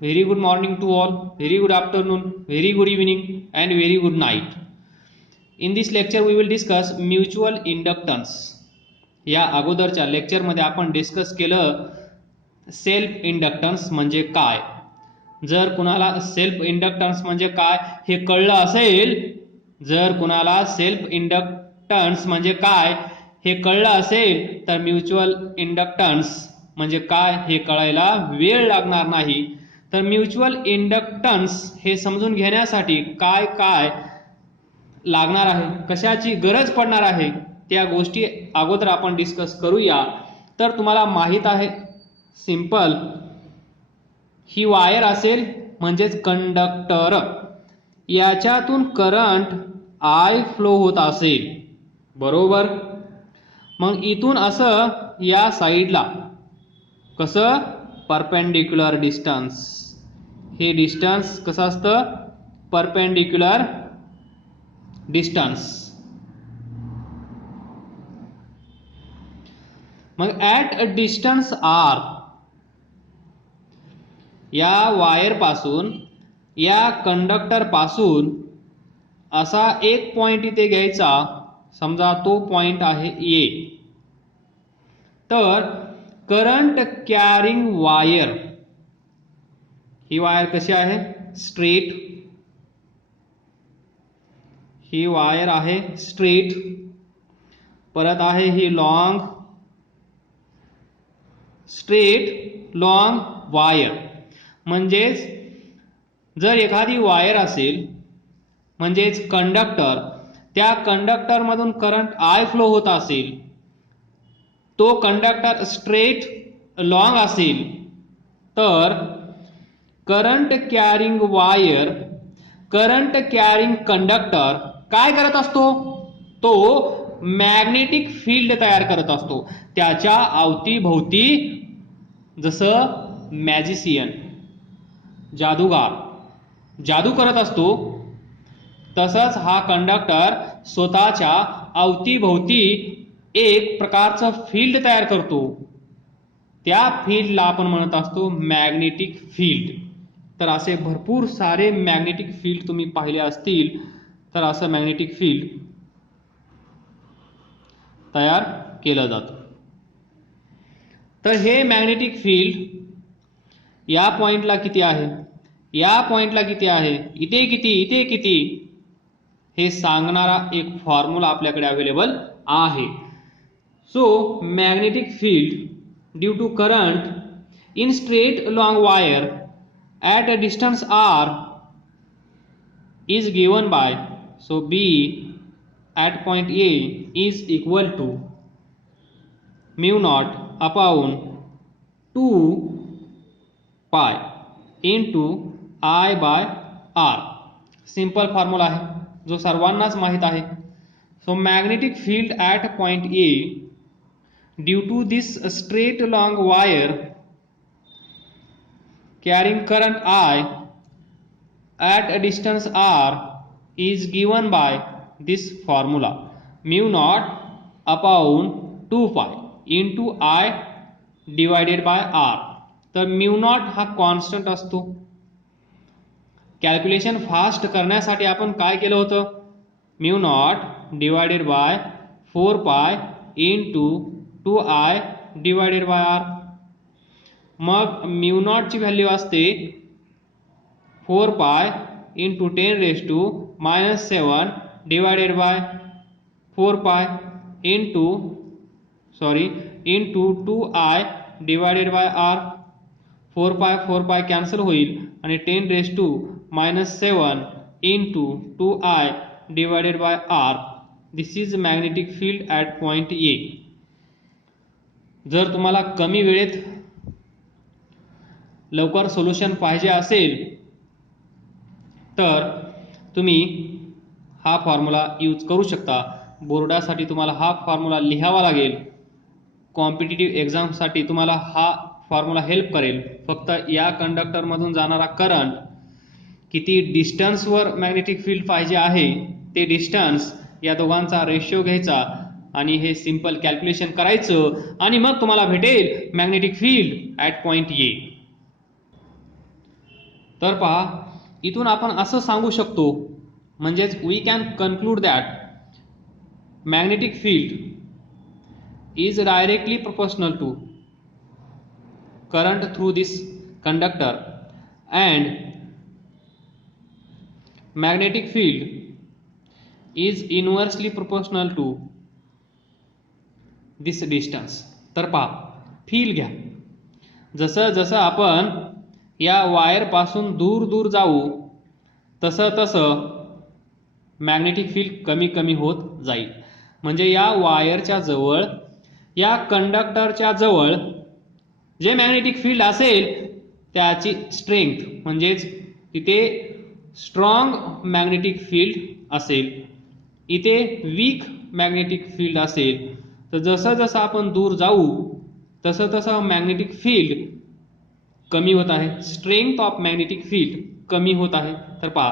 Very good morning to all, very good afternoon, very good evening, and very good night. In this lecture, we will discuss mutual inductance. या अगोदरच्या लेक्चरमध्ये आपण discuss केलं self inductance म्हणजे काय. जर कुणाला सेल्फ इंडक्टन्स म्हणजे काय हे कळलं असेल, जर कुणाला सेल्फ इंडक्टन्स म्हणजे काय हे कळलं असेल तर म्युच्युअल इंडक्टन्स म्हणजे काय हे कळायला वेळ लागणार नाही. तर म्युच्युअल इंडक्टन्स हे समजून घेण्यासाठी काय काय लागणार आहे, कशाची गरज पडणार आहे, त्या गोष्टी अगोदर आपण डिस्कस करूया. तर तुम्हाला माहित आहे, सिंपल ही वायर असेल म्हणजेच कंडक्टर, याच्यातून करंट आय फ्लो होत असेल, बरोबर. मग इथून असं या साईडला कसं परपेंडिक्युलर डिस्टन्स, हे डिस्टन्स कसं असतं परपेंडिक्युलर डिस्टन्स. मग ॲट अ डिस्टन्स आर, या वायर पासून या कंडक्टर पासून असा एक पॉइंट इथे घ्यायचा, समजा तो पॉइंट आहे ए. तर करंट कॅरिंग वायर, ही वायर कशी आहे स्ट्रेट, ही वायर आहे स्ट्रेट, परत आहे ही लॉंग, स्ट्रेट लॉंग वायर. म्हणजेच जर एखादी वायर असेल म्हणजेच कंडक्टर, त्या कंडक्टर मधून करंट आय फ्लो होत असेल, तो कंडक्टर स्ट्रेट लॉंग असेल, तर current carrying wire, current carrying conductor काय करत असतो, तो मॅग्नेटिक फील्ड तयार करत असतो. त्याच्या अवतीभोवती जसं मॅजिशियन, जादूगार जादू करत असतो, तसंच हा कंडक्टर स्वतःच्या अवतीभोवती एक प्रकारचं फील्ड तयार करतो. त्या फील्डला आपण म्हणत असतो मॅग्नेटिक फील्ड. तर असे भरपूर सारे मॅग्नेटिक फील्ड तुम्ही पाहिले असतील. तर असं मॅग्नेटिक फील्ड तयार केलं जातं. तर हे मॅग्नेटिक फील्ड या पॉइंटला किती आहे, या पॉइंटला किती आहे, इथे किती, इथे किती, हे सांगणारा एक फॉर्म्युला आपल्याकडे अवेलेबल आहे. So magnetic field due to current in straight long wire at a distance r is given by, so B at point A is equal to mu naught upon 2 pi into I by R. Simple formula आहे जो सर्वांनाच माहित आहे. So magnetic field at point A due to this straight long wire carrying current I at a distance r is given by this formula mu naught upon 2 pi into I divided by r. तर mu naught हा constant असतो. Calculation fast करण्यासाठी आपण काय केलं होतं, mu naught divided by 4 pi into 2I divided by r. मग mu नॉटची value असते 4 pi into 10⁻⁻⁷ divided by 4 pi into 2I divided by R. 4 पाय कॅन्सल होईल आणि 10⁻⁻⁷ into 2I divided by R. This is magnetic field at point A. जर तुम्हाला कमी वेळेत लवकर सोल्युशन पाहिजे असेल तर तुम्ही हा फॉर्म्युला यूज करू शकता. बोर्डासाठी तुम्हाला हा फॉर्म्युला लिहावा लागेल. कॉम्पिटिटिव्ह एक्झामसाठी तुम्हाला हा फॉर्म्युला हेल्प करेल. फक्त या कंडक्टरमधून जाणारा करंट किती डिस्टन्सवर मॅग्नेटिक फील्ड पाहिजे आहे, ते डिस्टन्स या दोघांचा रेशिओ घ्यायचा आणि हे सिंपल कॅल्क्युलेशन करायचं आणि मग तुम्हाला भेटेल magnetic field at point A. तर पहा इथून आपण असं सांगू शकतो, म्हणजेच we can conclude that magnetic field is directly proportional to current through this conductor and magnetic field is inversely proportional to this distance. तर पहा फील घ्या, जसं जसं आपण या वायर पासून दूर दूर जाऊ तसं तसं मॅग्नेटिक फील्ड कमी कमी होत जाईल. म्हणजे या वायरच्या जवळ, या कंडक्टरच्या जवळ जे मॅग्नेटिक फील्ड असेल त्याची स्ट्रेंथ, म्हणजेच तिथे स्ट्रॉंग मॅग्नेटिक फील्ड असेल, इथे वीक मॅग्नेटिक फील्ड असेल. तर जसं जसं आपण दूर जाऊ तसं तसं मॅग्नेटिक फील्ड कमी होत आहे, स्ट्रेंथ ऑफ मॅग्नेटिक फील्ड कमी होत आहे. तर पहा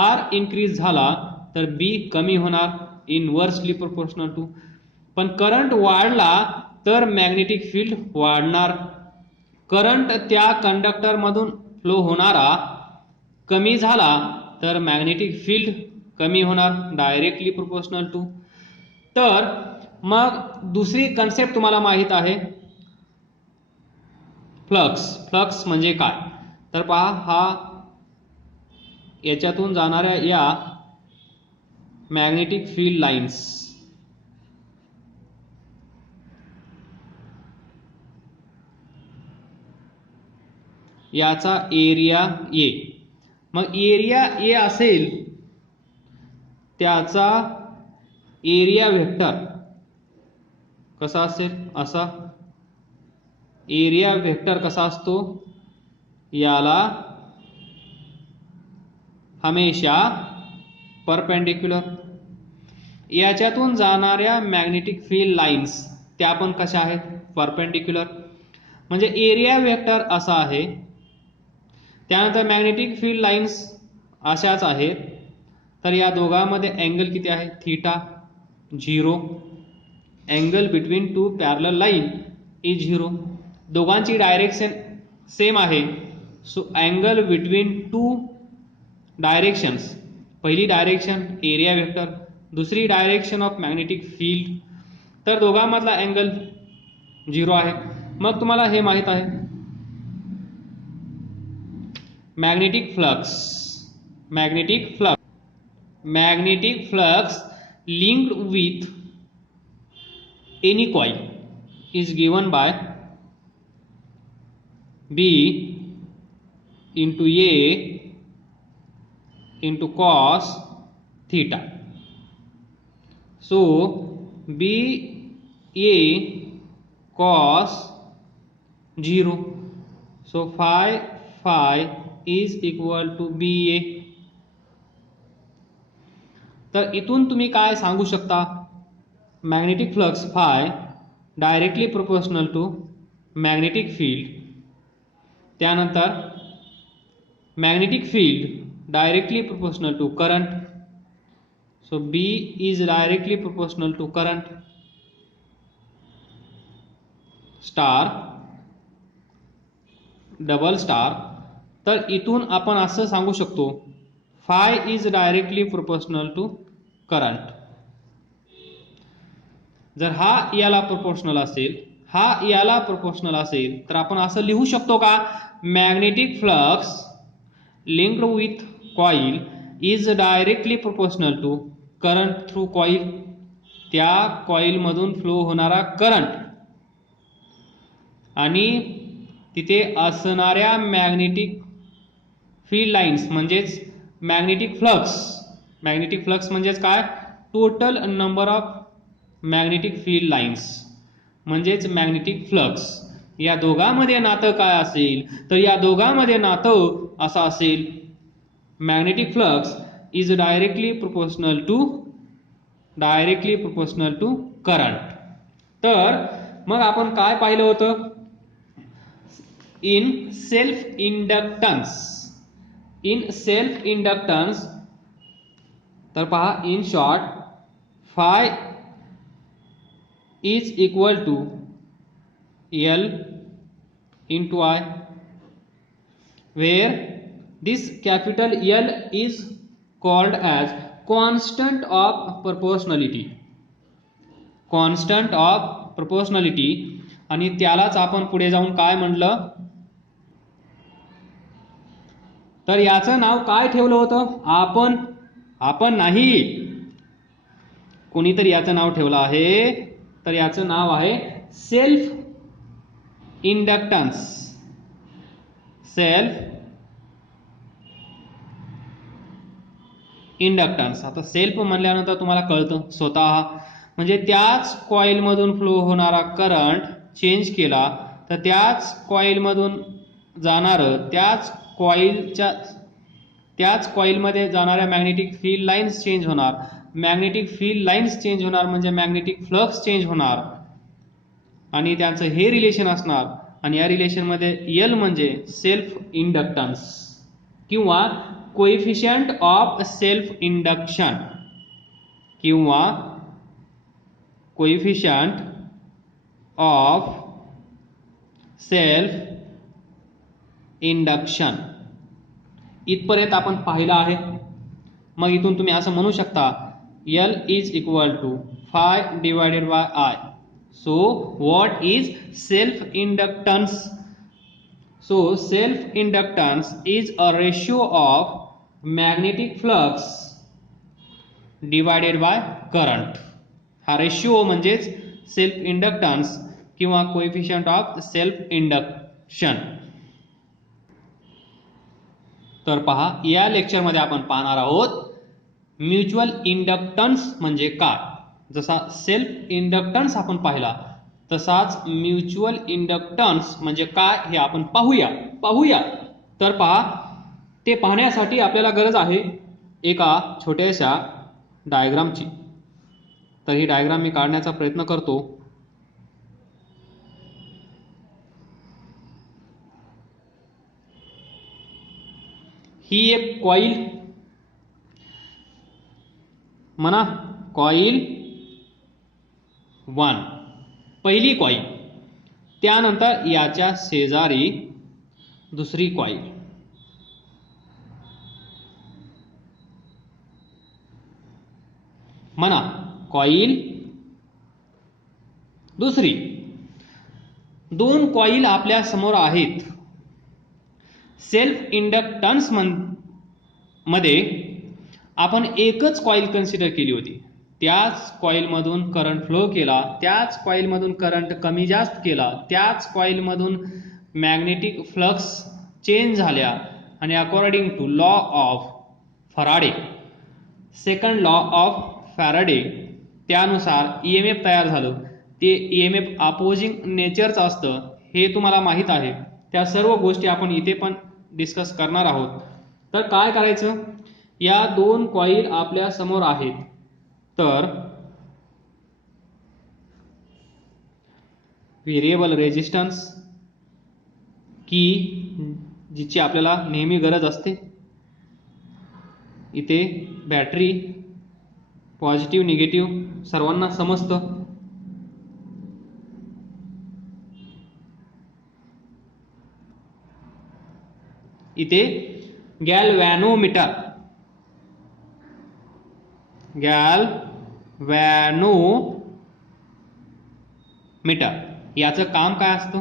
आर इन्क्रीज झाला तर बी कमी होणार, इनव्हर्सली प्रोपोर्शनल टू. पण करंट वाढला तर मॅग्नेटिक फील्ड वाढणार. करंट त्या कंडक्टर मधून फ्लो होणारा कमी झाला तर मॅग्नेटिक फील्ड कमी होणार, डायरेक्टली प्रोपोर्शनल टू. तर मग दुसरी कन्सेप्ट तुम्हाला माहित आहे, फ्लक्स. फ्लक्स म्हणजे काय? तर पहा हा याच्यातून जाणाऱ्या या मॅग्नेटिक फील्ड लाईन्स, याचा एरिया ए. मग एरिया ए असेल त्याचा एरिया वेक्टर कसा असेल? असा. एरिया वेक्टर कसा असतो? याला हमेशा परपेंडिक्युलर. याच्यातून जाणाऱ्या मॅग्नेटिक फील्ड लाईन्स त्या पण कशा आहेत? परपेंडिक्युलर. म्हणजे एरिया वेक्टर असा आहे, त्यानंतर मॅग्नेटिक फील्ड लाईन्स अशाच आहेत. तर या दोघांमध्ये अँगल किती आहे? Theta 0. Angle between two parallel line is 0. दोघांची डायरेक्शन सेम आहे. So angle between two directions, पहिली डायरेक्शन एरिया वेक्टर, दुसरी डायरेक्शन ऑफ मॅग्नेटिक फील्ड, तर दोघांमधला अँगल 0 आहे. मग तुम्हाला हे माहित आहे magnetic flux. Magnetic flux linked with any coil is given by B into A into cos theta. So B A cos 0. So phi is equal to BA. तर इथून तुम्ही काय सांगू शकता? Magnetic flux phi directly proportional to magnetic field, त्यानंतर magnetic field directly proportional to current. So B is directly proportional to current star double star. तर इथून आपण असं सांगू शकतो phi is directly proportional to current. जर हा याला प्रोपोर्शनल असेल, हा याला प्रोपोर्शनल असेल, तर आपण असं लिहू शकतो का? Magnetic flux linked with coil is directly proportional to current through coil. त्या कॉइल मधून फ्लो होणारा करंट आणि तिथे असणाऱ्या मॅग्नेटिक फील्ड लाईन्स म्हणजेच मॅग्नेटिक फ्लक्स. मॅग्नेटिक फ्लक्स म्हणजेच काय? Total number of magnetic field lines म्हणजेच मॅग्नेटिक फ्लक्स. या दोघांमध्ये नातं काय असेल? तर या दोघांमध्ये नातं असं असेल, magnetic flux is directly proportional to current. तर मग आपण काय पाहिलं होतं? In self inductance. तर पहा in short phi is equal to L into I, where this capital L is called as constant of proportionality. Constant of proportionality. आणि त्यालाच आपण पुढे जाऊन काय म्हणलं, तर याचं नाव काय ठेवलं होतं? आपण नाही, कोणीतरी याचं नाव ठेवलं आहे. तर याचं नाव आहे सेल्फ इंडक्टन्स. Self inductance. आता सेल्फ म्हणल्यानंतर तुम्हाला कळतं स्वतः, म्हणजे त्याच कॉइलमधून फ्लो होणारा करंट चेंज केला तर त्याच कॉइलमधून जाणारं, त्याच कॉइलमध्ये जाणाऱ्या मॅग्नेटिक फील्ड लाईन्स चेंज होणार. मॅग्नेटिक फील्ड लाईन्स चेंज होणार म्हणजे मॅग्नेटिक फ्लक्स चेंज होणार आणि त्यांचं हे रिलेशन असणार. आणि या रिलेशनमध्ये एल म्हणजे सेल्फ इंडक्टन्स किंवा कोएफिशियंट ऑफ सेल्फ इंडक्शन किंवा कोएफिशियंट ऑफ सेल्फ इंडक्शन. इथपर्यंत आपण पाहिलं आहे. मग इथून तुम्ही असं म्हणू शकता L is equal to phi divided by I. So what is self inductance? So self inductance is a ratio of magnetic flux divided by current. हा रेशिओ म्हणजेच सेल्फ इंडक्टन्स किंवा कोएफिशियंट ऑफ सेल्फ इंडक्शन. तर पहा, या लेक्चरमध्ये आपण पाहणार आहोत म्युच्युअल इंडक्टन्स म्हणजे काय. जसा सेल्फ इंडक्टन्स आपण पाहिला तसाच म्युच्युअल इंडक्टन्स म्हणजे काय हे आपण पाहूया. तर पहा, ते पाहण्यासाठी आपल्याला गरज आहे एका छोट्याशा डायग्रामची. तर ही डायग्राम मी काढण्याचा प्रयत्न करतो. ही एक कॉइल म्हणा, कॉइल 1 पहिली कॉइल. त्यानंतर याच्या शेजारी दुसरी कॉइल. म्हणा कॉइल दुसरी. दोन कॉइल आपल्या समोर आहेत. सेल्फ इंडक्टन्स मध्ये आपण एकच कॉइल कन्सिडर केली होती. त्याच कॉइलमधून करंट फ्लो केला, त्याच कॉइलमधून करंट कमी जास्त केला, त्याच कॉइलमधून मॅग्नेटिक फ्लक्स चेंज झाल्या आणि according to law of Faraday, second law of Faraday, त्यानुसार EMF तयार झालं. ते EMF अपोजिंग नेचरचं असतं हे तुम्हाला माहीत आहे. त्या सर्व गोष्टी आपण इथे पण डिस्कस करणार आहोत. तर काय करायचं, या दोन कॉइल आपल्या समोर आहेत. तर व्हेरिएबल रेजिस्टन्स की जिची आपल्याला नेहमी गरज असते. इथे बॅटरी पॉझिटिव्ह निगेटिव्ह सर्वांना समजतं. इथे गॅल्व्हॅनोमीटर याचं काम काय असतं.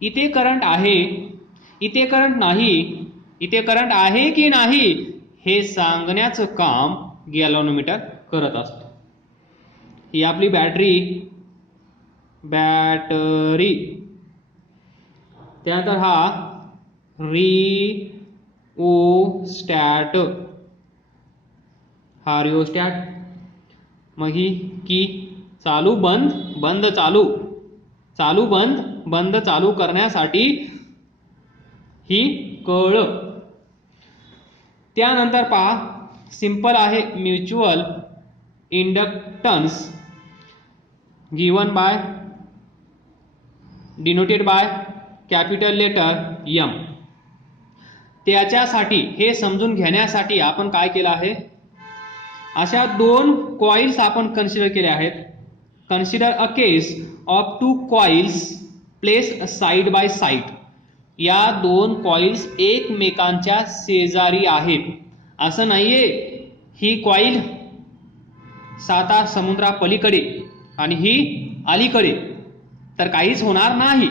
इथे करंट आहे, इथे करंट नाही, इथे करंट आहे की नाही हे सांगण्याचं काम गॅल्व्हॅनोमीटर करत असतो. ही आपली बॅटरी. त्यानंतर हा रिओस्टॅट. हा रिओस्टॅट. मग ही की चालू बंद बंद चालू, चालू बंद बंद चालू करण्यासाठी ही कळ. त्यानंतर पहा, सिंपल आहे. Mutual inductance given by denoted by capital letter M. त्याच्यासाठी हे समजून घेण्यासाठी आपण काय केलं आहे, अशा दोन कॉइल्स आपण कन्सिडर केल्या आहेत. Consider a case of two coils place side by side. या दोन कॉइल्स एकमेकांच्या शेजारी आहेत असं नाहीये ही कॉइल 7 समुद्रापलीकडे आणि ही अलीकडे, तर काहीच होणार नाही.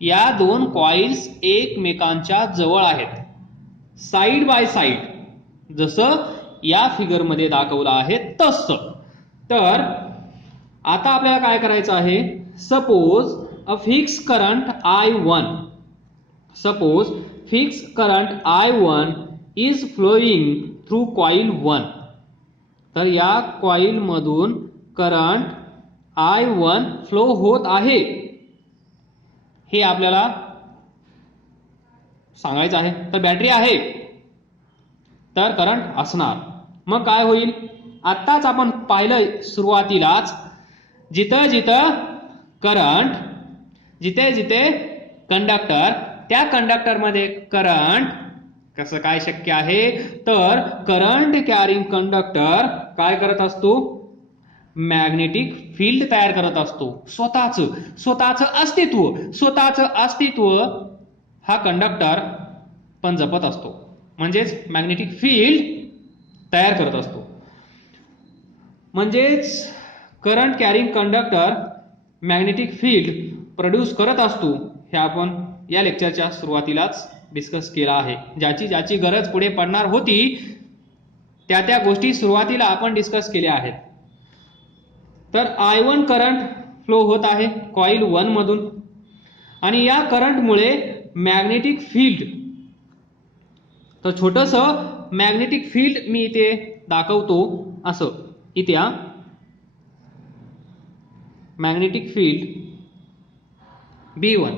या दोन कॉइल्स एकमेकांच्या जवळ आहेत, साइड बाय साइड, जसं या फिगर मध्ये दाखवलं आहे तसं. तर आता आपल्याला काय करायचं आहे, suppose a fix current I1, suppose fix current I1 is flowing through coil 1. तर या कॉइल मधून करंट I1 फ्लो होत आहे हे आपल्याला सांगायचं आहे. तर बॅटरी आहे तर करंट असणार. मग काय होईल, आत्ताच आपण पाहिलं सुरुवातीलाच, जिथं जिथं करंट, जिथे जिथे कंडक्टर, त्या कंडक्टर मध्ये करंट कसं काय शक्य आहे, तर करंट कॅरिंग कंडक्टर काय करत असतो, मॅग्नेटिक फील्ड तयार करत असतो. स्वतःच अस्तित्व हा कंडक्टर पण जपत असतो, म्हणजेच मॅग्नेटिक फील्ड तयार करत असतो. म्हणजेच current carrying conductor magnetic field produce करत असतो. हे आपण या लेक्चरच्या सुरुवातीलाच डिस्कस केला आहे. ज्याची गरज पुढे पडणार होती त्या गोष्टी सुरुवातीला आपण डिस्कस केल्या आहेत. तर I1 करंट फ्लो होत आहे कॉइल 1 मधून आणि या करंटमुळे मॅग्नेटिक फील्ड, तर छोटंसं मॅग्नेटिक फील्ड मी इथे दाखवतो असं, इथे मॅग्नेटिक फील्ड B1.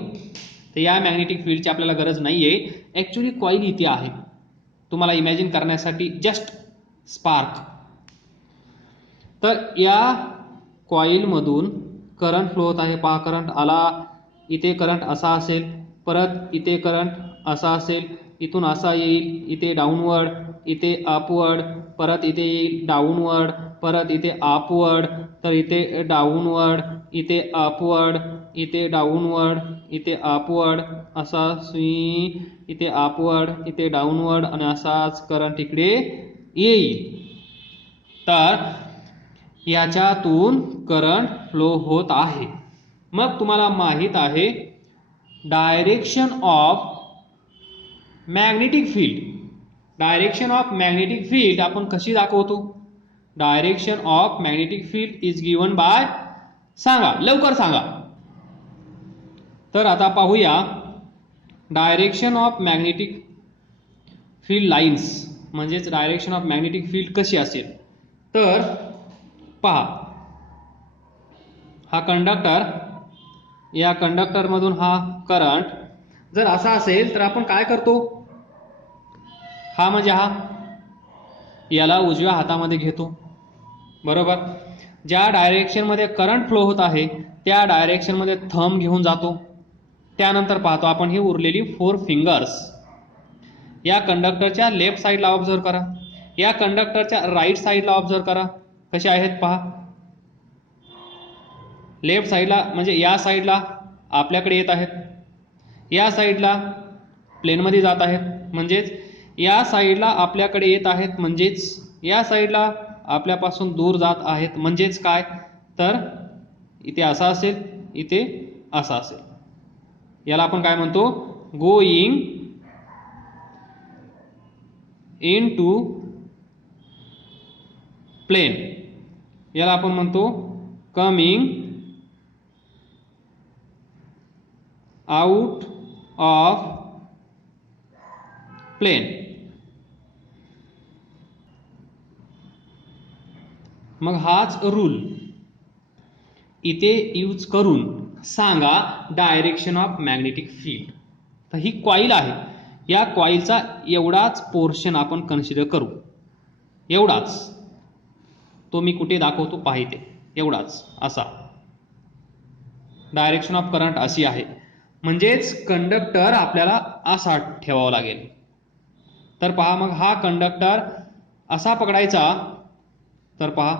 तर या मॅग्नेटिक फील्डची आपल्याला गरज नाहीये, ऍक्च्युली कॉइल इथे आहे, तुम्हाला इमॅजिन करण्यासाठी जस्ट स्पार्क. तर या कॉइल मधून करंट फ्लो होत आहे. पहा, करंट आला, इथे करंट असा असेल, परत इथे करंट असा असेल, इथून असा येईल, इथे डाऊनवर्ड, इथे अपवर्ड, परत इथे येईल डाऊनवर्ड, परत इथे अपवर्ड, तर इथे डाऊनवर्ड, इथे अपवर्ड, इथे डाऊनवर्ड, इथे अपवर्ड, असा स्वी, इथे अपवर्ड, इथे डाऊनवर्ड, आणि असाच करंट इकडे येईल. तर याच्यातून करंट फ्लो होत आहे. मग तुम्हाला माहित आहे direction of magnetic field. Direction of magnetic field आपण कशी दाखवतो, direction of magnetic field is given by, सांगा लवकर सांगा. तर आता पाहूया direction of magnetic field lines, म्हणजेच डायरेक्शन ऑफ मॅग्नेटिक फील्ड कशी असेल. तर पहा, हा कंडक्टर, या कंडक्टर मधून हा करंट जर असा असेल तर आपण काय करतो, हा म्हणजे हा, याला उजव्या हातामध्ये घेतो, बरोबर. ज्या डायरेक्शन मध्ये करंट फ्लो होत आहे त्या डायरेक्शन मध्ये थंब घेऊन जातो. त्यानंतर पाहतो आपण ही उरलेली 4 फिंगर्स या कंडक्टरच्या लेफ्ट साइडला ऑब्झर्व करा, या कंडक्टरच्या राईट साइडला ऑब्झर्व करा, कसे आहेत पहा. लेफ्ट साइडला म्हणजे या साइडला आपल्याकडे येत आहेत, या साइडला प्लेनमध्ये जात आहेत, म्हणजेच या साइडला आपल्याकडे येत आहेत, म्हणजेच या साइडला आपल्यापासून दूर जात आहेत, म्हणजेच काय, तर इथे असा असेल, इथे असा असेल. याला आपण काय म्हणतो, गोइंग इन टू प्लेन. याला आपण म्हणतो कमिंग आउट ऑफ प्लेन. मग हाच रूल इथे यूज करून सांगा डायरेक्शन ऑफ मॅग्नेटिक फील्ड. तर ही कॉइल आहे, या कॉइलचा एवढाच पोर्शन आपण कन्सिडर करू, एवढाच, तो मी कुठे दाखवतो पाहिजे, एवढाच. असा डायरेक्शन ऑफ करंट अशी आहे, म्हणजेच कंडक्टर आपल्याला असा ठेवावा लागेल. तर पहा, मग हा कंडक्टर असा पकडायचा, तर पहा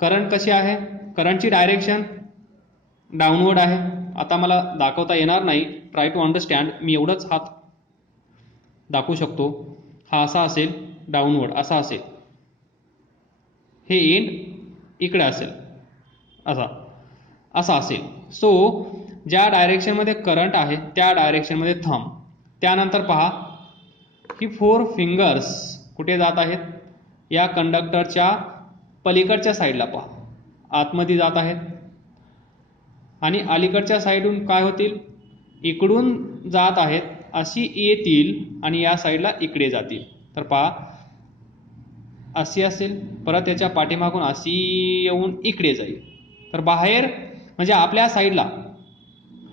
करंट कशी आहे, करंटची डायरेक्शन डाऊनवर्ड आहे, आता मला दाखवता येणार नाही, ट्राय टू अंडरस्टँड. मी एवढंच हात दाखवू शकतो. हा असा असेल, डाऊनवर्ड असा असेल, हे एंड इकडे असेल, असा असेल. सो ज्या डायरेक्शनमध्ये करंट आहे त्या डायरेक्शनमध्ये थंब. त्यानंतर पहा ही 4 फिंगर्स कुठे जात आहेत, या कंडक्टरच्या पलीकडच्या साईडला पहा, आतमध्ये जात आहेत. आणि अलीकडच्या साईडून काय होतील, इकडून जात आहेत अशी येतील आणि या साईडला इकडे जातील. तर पहा अशी असेल, परत याच्या पाठीमागून अशी येऊन इकडे जाईल. तर बाहेर म्हणजे आपल्या साईडला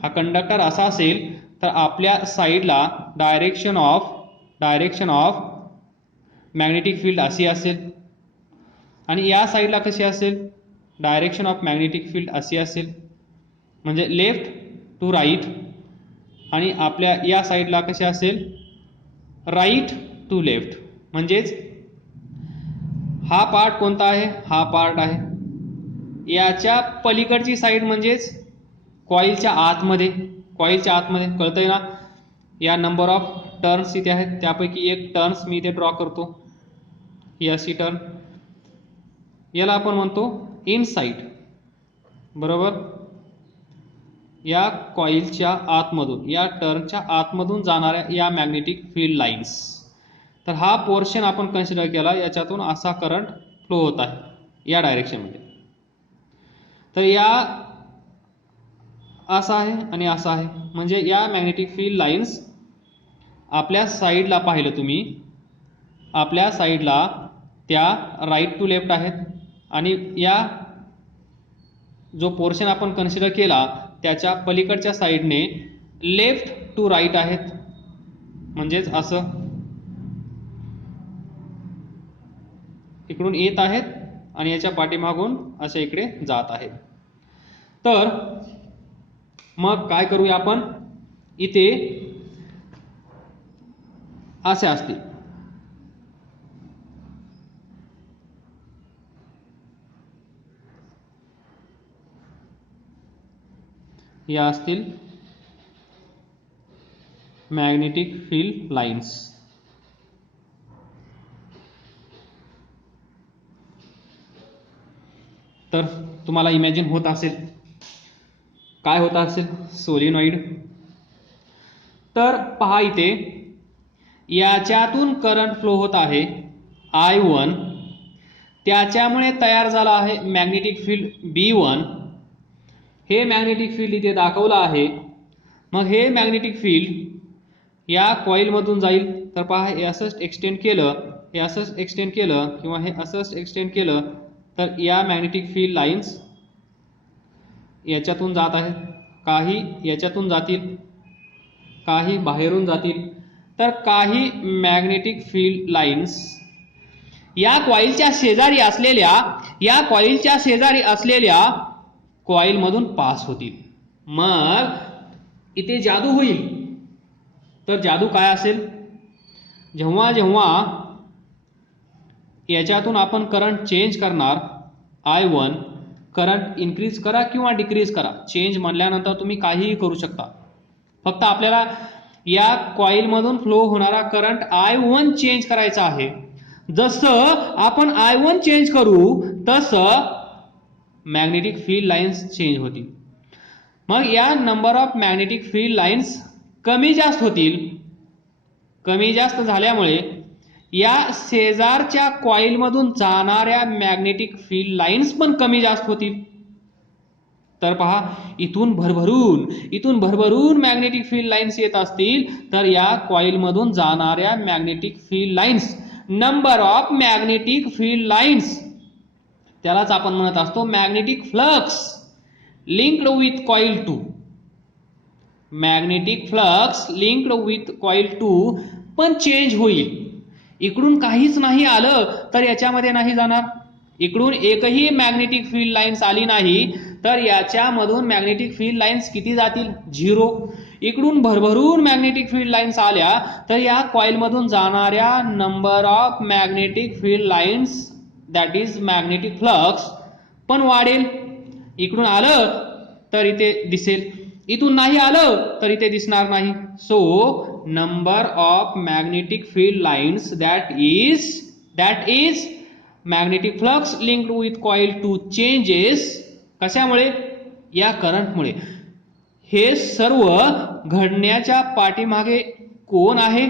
हा कंडक्टर असा असेल तर आपल्या साईडला डायरेक्शन ऑफ मॅग्नेटिक फील्ड अशी असेल. आणि या साईडला कशी असेल, डायरेक्शन ऑफ मॅग्नेटिक फील्ड अशी असेल, म्हणजे लेफ्ट टू राईट. आणि आपल्या या साईडला कशी असेल, राईट टू लेफ्ट. म्हणजेच हा पार्ट कोणता आहे, हा पार्ट आहे. याच्या पलीकडची साईड म्हणजेच कॉइलच्या आतमध्ये कळतंय ना. या नंबर ऑफ टर्न्स इथे आहेत, त्यापैकी एक टर्न्स मी इथे ड्रॉ करतो, ही अशी टर्न, याला आपण म्हणतो इनसाइड, बरोबर. या कॉइलच्या आतमधून, या टर्नच्या आतमधून जाणाऱ्या या मॅग्नेटिक फील्ड लाईन्स. तर हा पोर्शन आपण कन्सिडर केला, याच्यातून असा करंट फ्लो होत आहे या डायरेक्शनमध्ये. तर या असा आहे आणि असा आहे, म्हणजे या मॅग्नेटिक फील्ड लाईन्स आपल्या साईडला पाहिलं तुम्ही, आपल्या साईडला त्या राईट टू लेफ्ट आहेत. आणि या जो पोर्शन आपण कन्सिडर केला त्याच्या पलीकडच्या साईडने लेफ्ट टू राईट आहेत, म्हणजेच असं इकडून येत आहेत आणि याच्या पाठीमागून अशा इकडे जात आहेत. तर मग काय करूया आपण, इथे असे असतील, या असतील मॅग्नेटिक फील्ड लाईन्स. तर तुम्हाला इमॅजिन होत असेल काय होत असेल, सोलेनॉइड. तर पहा इथे याच्यातून करंट फ्लो होत आहे I1, त्याच्यामुळे तयार झाला आहे मॅग्नेटिक फील्ड B1. हे मॅग्नेटिक फील्ड इथे दाखवलं आहे. मग हे मॅग्नेटिक फील्ड या कॉइल मधून जाईल. तर पहा हे असंच एक्सटेंड केलं, हे असंच एक्सटेंड केलं किंवा हे असंच एक्सटेंड केलं तर या मॅग्नेटिक फील्ड लाईन्स याच्यातून जात आहेत. काही याच्यातून जातील, काही बाहेरून जातील. तर काही मॅग्नेटिक फील्ड लाईन्स या कॉइलच्या शेजारी असलेल्या कॉइल मधून पास होतील. मग इथे जादू होईल. तर जादू काय असेल, जेव्हा जेव्हा याच्यातून आपण करंट चेंज करणार I1, करंट इन्क्रीज करा किंवा डिक्रीज करा, चेंज म्हणल्यानंतर तुम्ही काहीही करू शकता. फक्त आपल्याला या कॉइल मधून फ्लो होणारा करंट I1 चेंज करायचा आहे. जसं आपण I1 चेंज करू तसं मॅग्नेटिक फील्ड लाईन्स चेंज होतील. मग या number of magnetic field lines कमी जास्त होतील. कमी जास्त झाल्यामुळे या शेजारच्या कॉइल मधून जाणाऱ्या मॅग्नेटिक फील्ड लाईन्स पण कमी जास्त होतील. तर पहा इथून भरभरून मॅग्नेटिक फील्ड लाईन्स येत असतील तर या कॉइल मधून जाणाऱ्या magnetic field lines, number of magnetic field lines, त्यालाच आपण म्हणत असतो magnetic flux linked with coil 2. Magnetic flux linked with coil 2 पण चेंज होईल. इकडून काहीच नाही आलं तर याच्यामध्ये नाही जाणार. इकडून एकही मॅग्नेटिक फील्ड लाईन्स आली नाही तर याच्यामधून मॅग्नेटिक फील्ड लाईन्स किती जातील, 0. इकडून भरभरून मॅग्नेटिक फील्ड लाईन्स आल्या तर या कॉइल मधून जाणाऱ्या number of magnetic field lines, that is magnetic flux, पण वाढेल. इकडून आलं तर इथे दिसेल, इथून नाही आलं तर इथे दिसणार नाही. So number of magnetic field lines that is magnetic flux linked with coil two changes. कशामुळे? या करंटमुळे. हे सर्व घडण्याच्या पाठीमागे कोण आहे?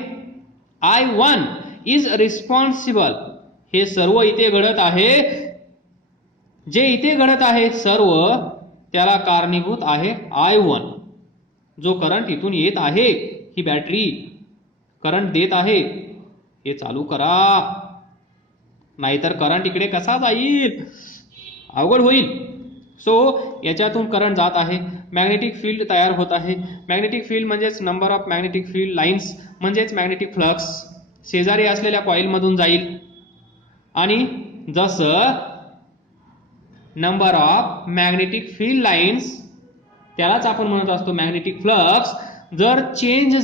I1 is responsible. हे सर्व इथे घडत आहे, जे इथे घडत आहे सर्व त्याला कारणीभूत आहे I1. जो करंट इथून येत आहे, ही बॅटरी करंट देत आहे, हे चालू करा, नाहीतर करंट इकडे कसा जाईल? अवघड होईल. सो याच्यातून करंट जात आहे, मॅग्नेटिक फील्ड तयार होत आहे. मॅग्नेटिक फील्ड म्हणजेच number of magnetic field lines म्हणजेच मॅग्नेटिक फ्लक्स शेजारी असलेल्या कॉइल मधून जाईल. आणि जसं number of magnetic field lines त्यालाच आपण म्हणत असतो मॅग्नेटिक फ्लक्स, जर चेंज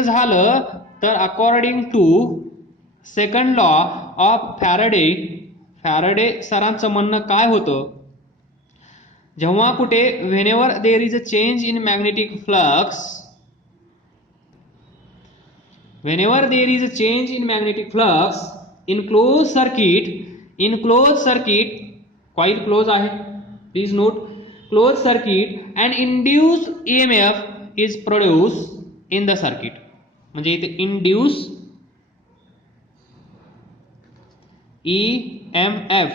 झालं तर according to second law of Faraday सरांचं म्हणणं काय होतं? जेव्हा कुठे whenever there is a change in magnetic flux, whenever there is a change in magnetic flux in closed circuit coil close आहे, please note closed circuit, and induced EMF is produced in the circuit. म्हणजे इथे induce EMF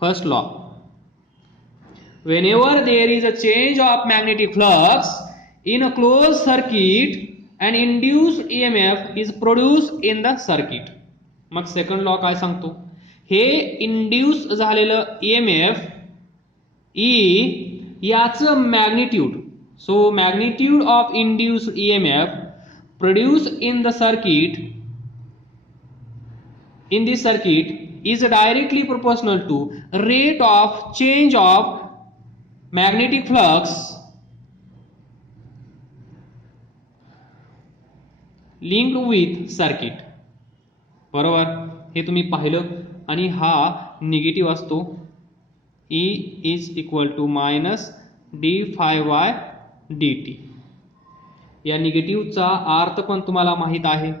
first law, whenever there is a change of magnetic flux in a closed circuit and induced EMF is produced in the circuit. मग second law काय सांगतो? हे induce झालेलं EMF E याचं magnitude, so magnitude of induced EMF produced in this circuit is directly proportional to rate of change of magnetic flux link with circuit. बरोबर, हे तुम्ही पाहिलं. आणि हा निगेटिव्ह असतो, E is equal to minus d∅y dt. या निगेटिव्हचा अर्थ पण तुम्हाला माहित आहे.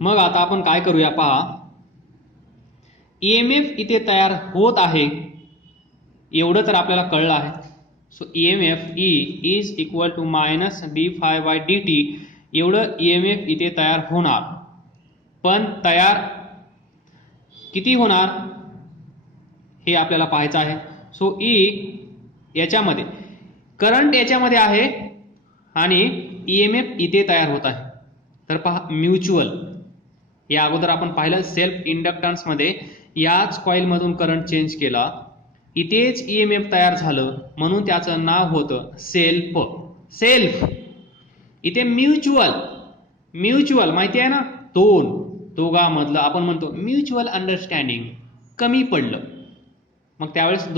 मग आता आपण काय करूया पहा, EMF इथे तयार होत आहे एवढं तर आपल्याला कळलं आहे. So EMF E is equal to minus d∅y dt एवढं EMF इथे तयार होणार. पण तयार किती होणार हे आपल्याला पाहायचं आहे. सो E याच्यामध्ये करंट याच्यामध्ये आहे आणि EMF इथे तयार होत आहे. तर पहा म्युच्युअल, या अगोदर आपण पाहिलं सेल्फ इंडक्टन्स मध्ये याच कॉइल मधून करंट चेंज केला, इथेच EMF तयार झालं म्हणून त्याचं नाव होतं सेल्फ. इथे म्युच्युअल माहिती आहे ना, दोघांमधलं आपण म्हणतो म्युच्युअल अंडरस्टँडिंग कमी पडलं. मग त्यावेळेस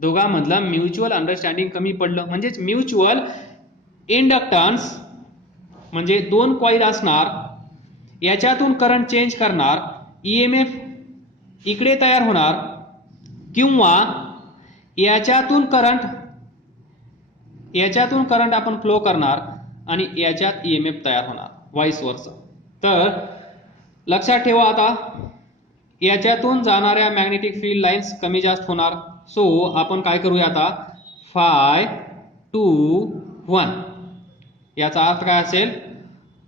दोघांमधलं म्युच्युअल अंडरस्टँडिंग कमी पडलं म्हणजेच म्युच्युअल इंडक्टन्स. म्हणजे दोन कॉइल असणार, याच्यातून करंट चेंज करणार, EMF इकडे तयार होणार, किंवा याच्यातून करंट आपण फ्लो करणार आणि याच्यात EMF तयार होणार, व्हाईस वर्सा. तर लक्षात ठेवा, आता याच्यातून जाणाऱ्या मॅग्नेटिक फील्ड लाईन्स कमी जास्त होणार. सो आपण काय करूया आता, Φ2 याचा अर्थ काय असेल,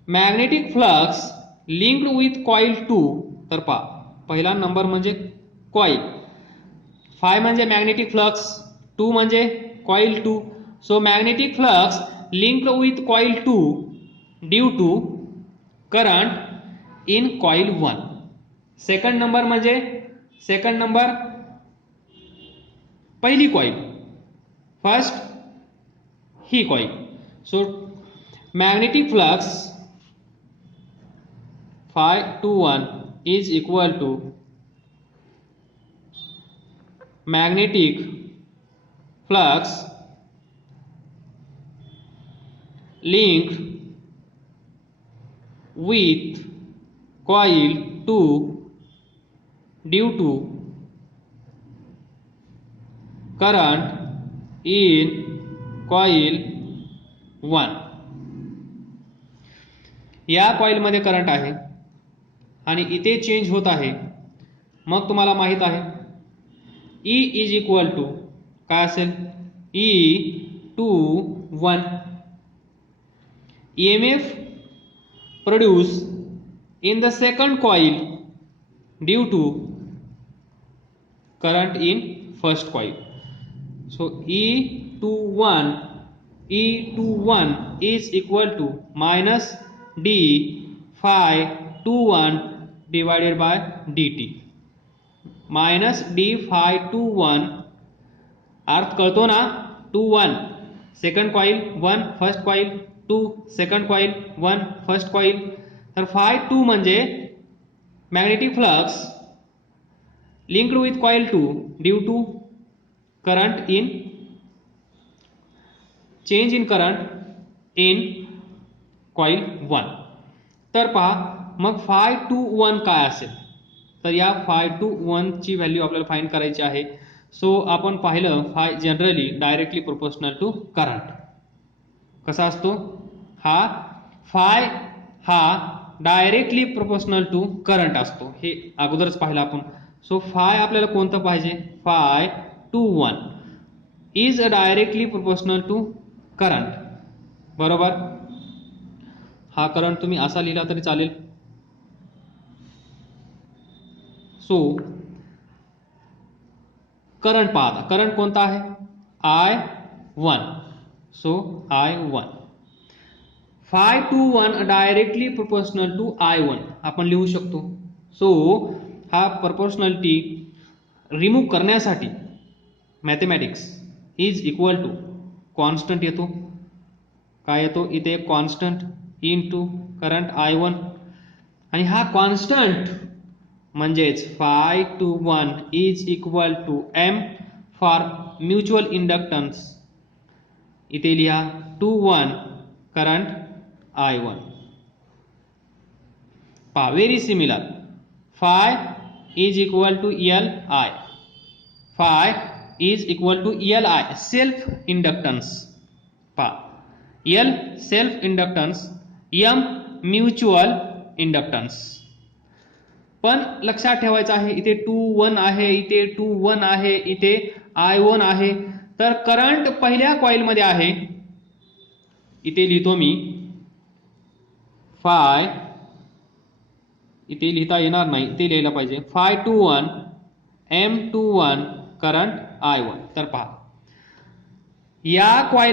magnetic flux linked with coil 2. तर पहा, पहिला नंबर म्हणजे कॉइल, Φ म्हणजे मॅग्नेटिक फ्लक्स, 2 म्हणजे coil 2. So magnetic flux linked with coil 2 due to current in coil 1. Second number म्हणजे पहिली कॉइल, फर्स्ट ही coil. So magnetic flux Φ21 is equal to magnetic flux linked with coil 2 due to current in coil 1. या कॉइलमध्ये current आहे आणि इथे change होत आहे. मग तुम्हाला माहित आहे E इज इक्वल टू काय असेल, E21. EMF produce in the second coil due to current in first coil. So E21 is equal to minus d phi 21 divided by dt. Minus d phi 21 अर्थ कळतो ना, 21 second coil 1 first coil 2 second coil 1 first coil. तर phi 2 म्हणजे magnetic flux linked with coil 2 due to current in change in current in coil 1. तर पहा मग phi 21 काय असेल, तर या phi 21 ची व्हॅल्यू आपल्याला फाइंड करायची आहे. सो आपण पाहिलं phi generally directly proportional to current. कसा असतो हा phi, हा डायरेक्टली प्रोपोर्शनल टू करंट असतो, हे अगोदरच पाहिलं आपण. सो phi आपल्याला कोणतं पाहिजे, phi 21 is directly proportional to current. बरोबर. हा करंट तुम्ही असा लिहिला तरी चालेल. सो करंट पाहता, करंट कोणता आहे, I1. So I1 phi 21 directly proportional to I1 आपण लिहू शकतो. सो हा प्रोपोर्शनॅलिटी रिमूव्ह करण्यासाठी mathematics is equal to constant येतो. काय येतो इथे, कॉन्स्टंट इनटू करंट I1. आणि हा कॉन्स्टंट म्हणजेच phi 21 is equal to m for mutual inductance. इथे लिहा 21 करंट I1. पहा very similar, phi is equal to Li. Phi is equal to Li self inductance. पहा L self inductance, M mutual inductance. पण लक्षात ठेवायचं आहे इथे 21 आहे, इथे 21 आहे, इथे I1 आहे. तर करंट पहिल्या कॉइल मध्ये आहे. इथे लिहितो मी phi, इथे लिहिता येणार नाही, इथे लिहायला पाहिजे phi 21 M21 करंट I1. तर पहा या कॉइल